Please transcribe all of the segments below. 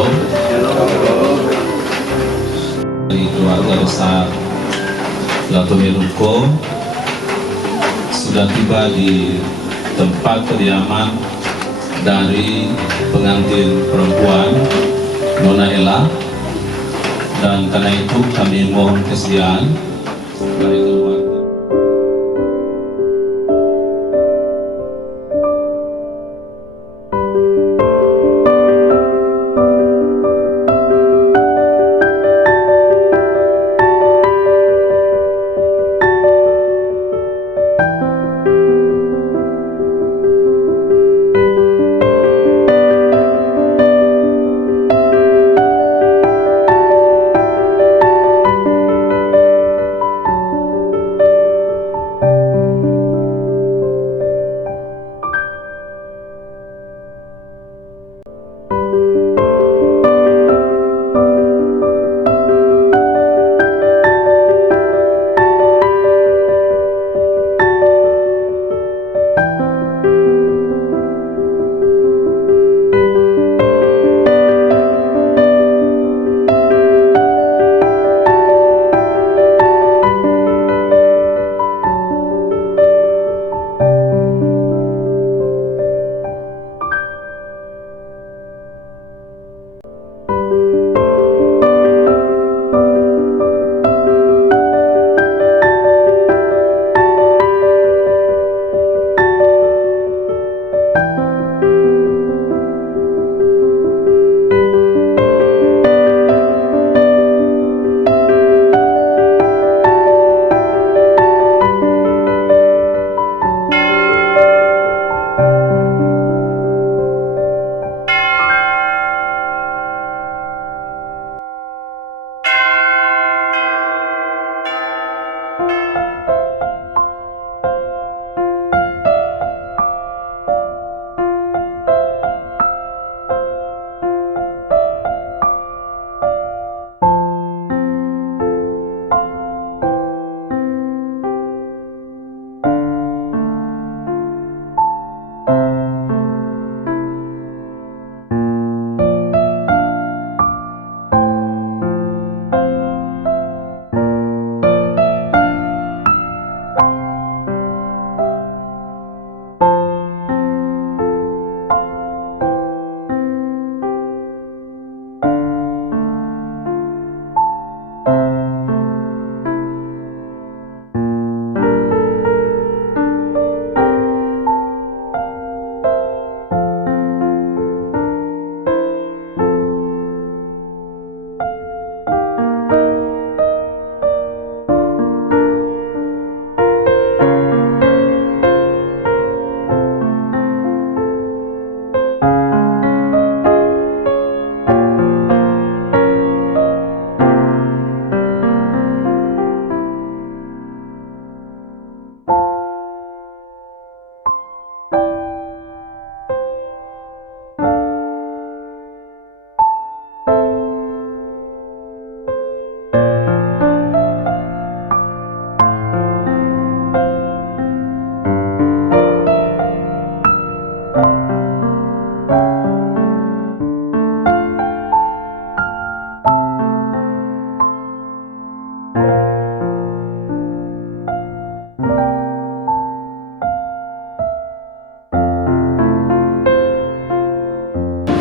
Shalom. Dari keluarga besar Latohe Ruko sudah tiba di tempat kediaman dari pengantin perempuan Nona Ella, dan karena itu kami mohon kesediaan dari keluarga.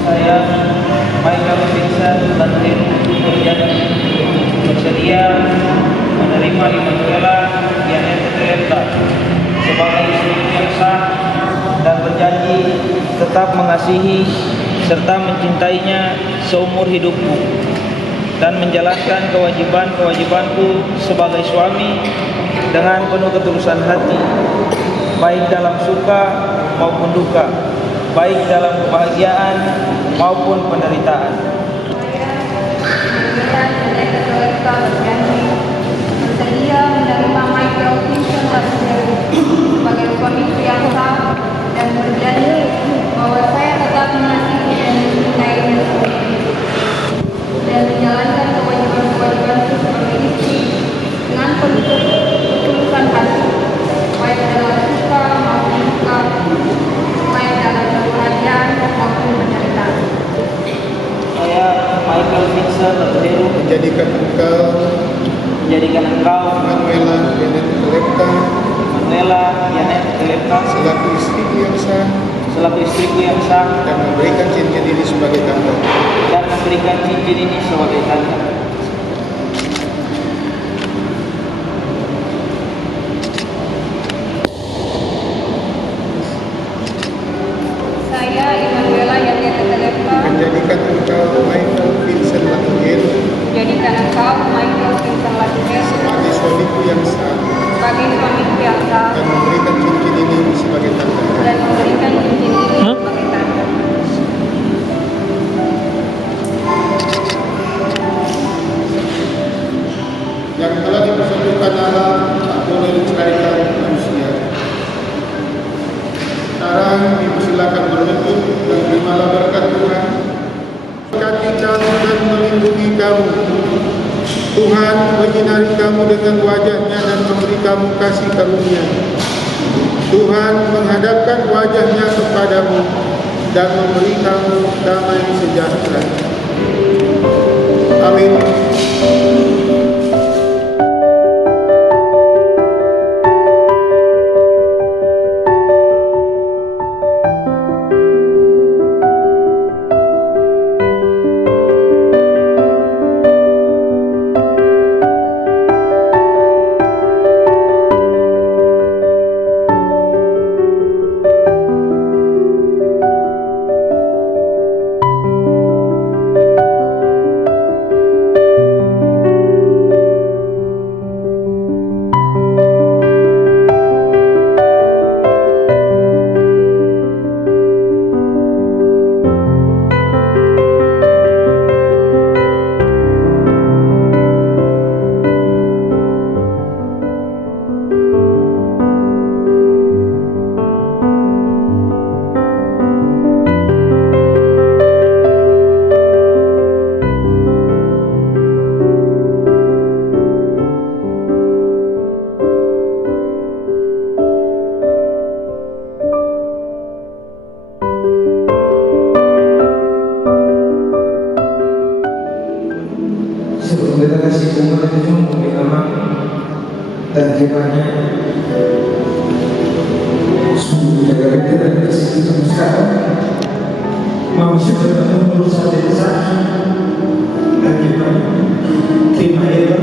Saya Michael Vincent Bantin berjanji bersedia menerima Immanuela Gianetta Telenta sebagai istri yang sah dan berjanji tetap mengasihi serta mencintainya seumur hidupku dan menjalankan kewajiban-kewajibanku sebagai suami dengan penuh ketulusan hati, baik dalam suka maupun duka, baik dalam kebahagiaan maupun penderitaan. Bersedia menerima Michael Vincent sebagai suami yang sah dan berjanji bahwa saya tetap mengasihi dan mencintainya dan menjalankan kewajiban-kewajibanku sebagai istri dengan penuh ketulusan hati, baik dalam suka maupun duka, baik dalam kebahagiaan maupun penderitaan. Saya Michael Vincent Labuheru menjadikan engkau Manuela Janet Kelepta selaku istriku yang sah dan memberikan cincin ini sebagai tanda. Saya Emanuela Janet Kelepta Menjadikan engkau Michael Vincent Labuheru menjadikan engkau Michael Vincent Labuheru sebagai suamiku yang sah sebagai suamiku yang sah dan memberikan cincin ini sebagai tanda. Yang telah dipersatukan Allah tak boleh diceraikan manusia. Sekarang dipersilakan berlutut dan terimalah berkat Tuhan. Berkati kamu dan melindungi kamu. Tuhan menyinari kamu dengan wajahnya dan memberi kamu kasih karunia. Tuhan menghadapkan wajahnya kepadamu dan memberi kamu damai sejahtera. Amin. Kita kasih bunga itu mungkin lama dan kiranya sungguh jaga beda dan kasih kita sekarang manusia bertemu berusaha desa dan kita terima ya.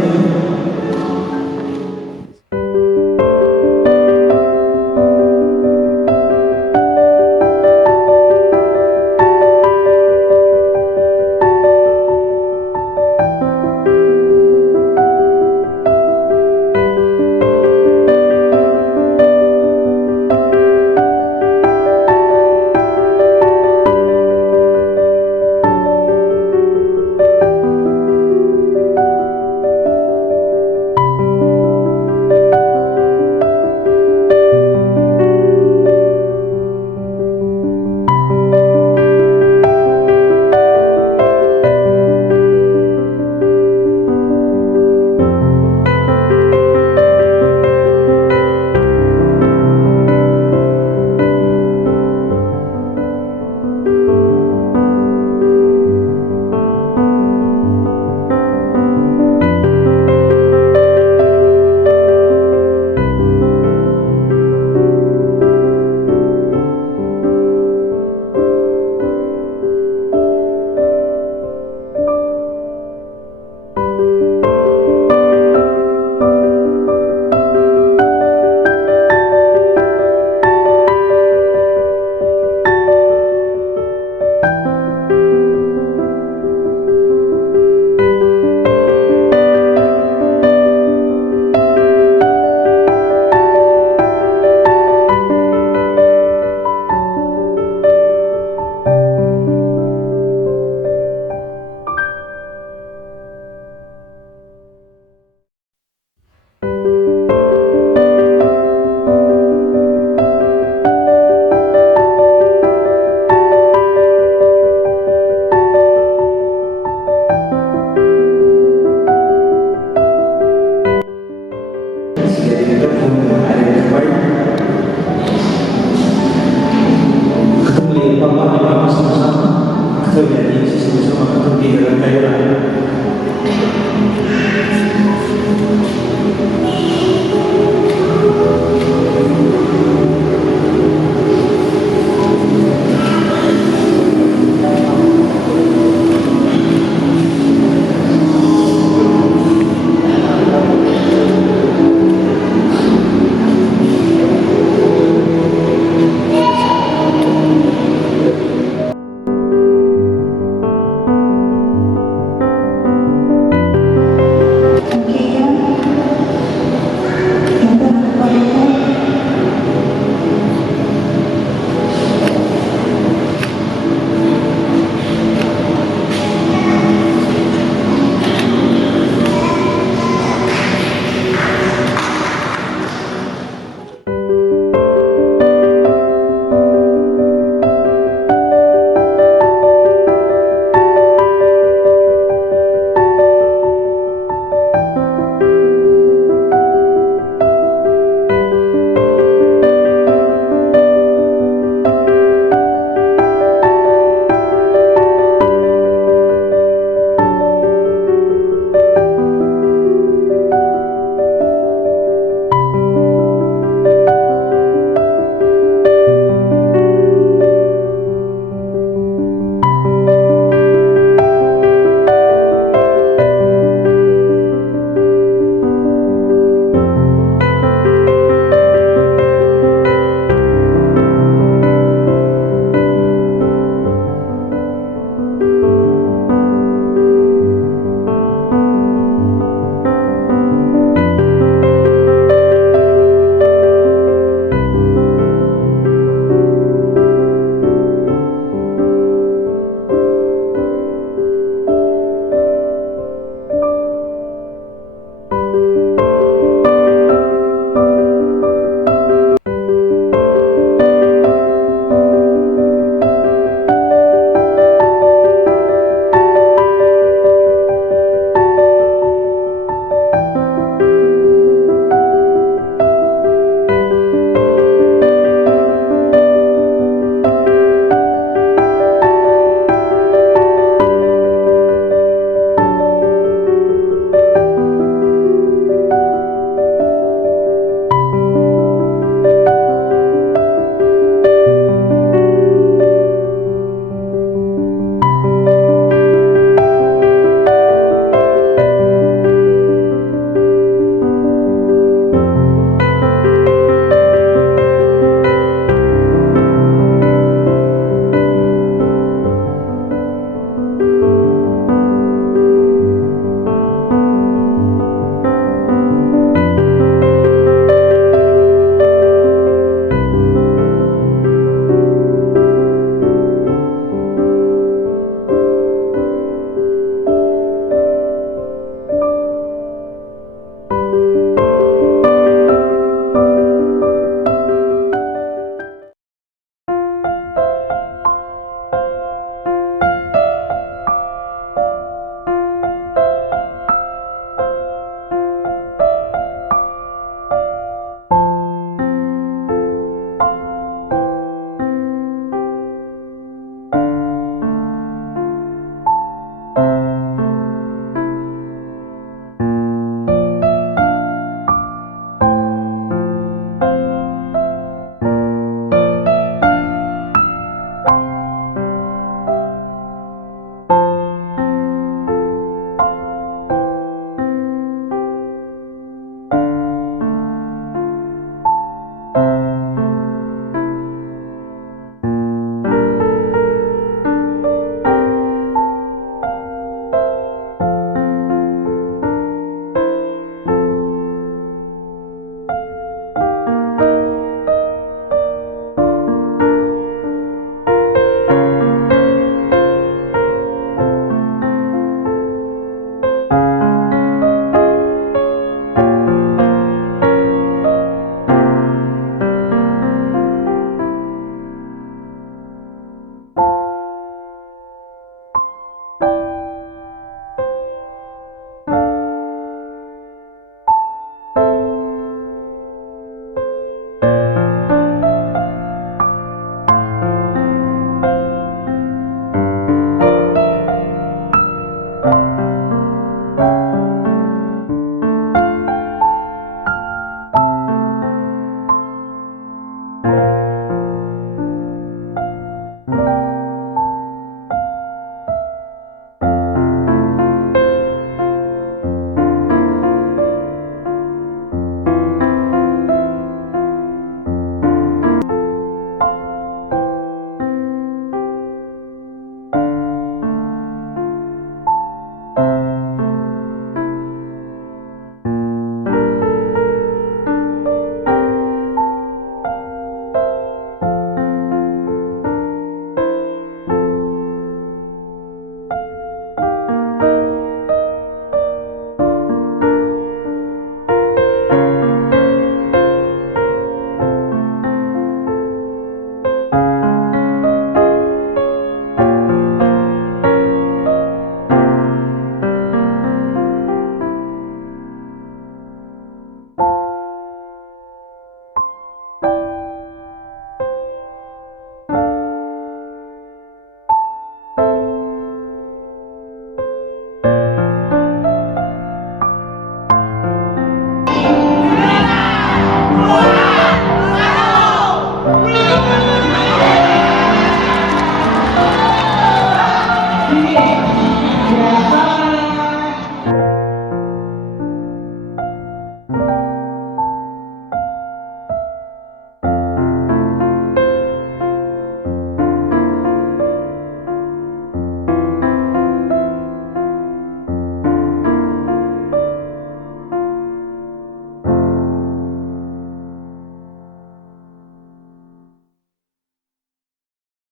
Amin.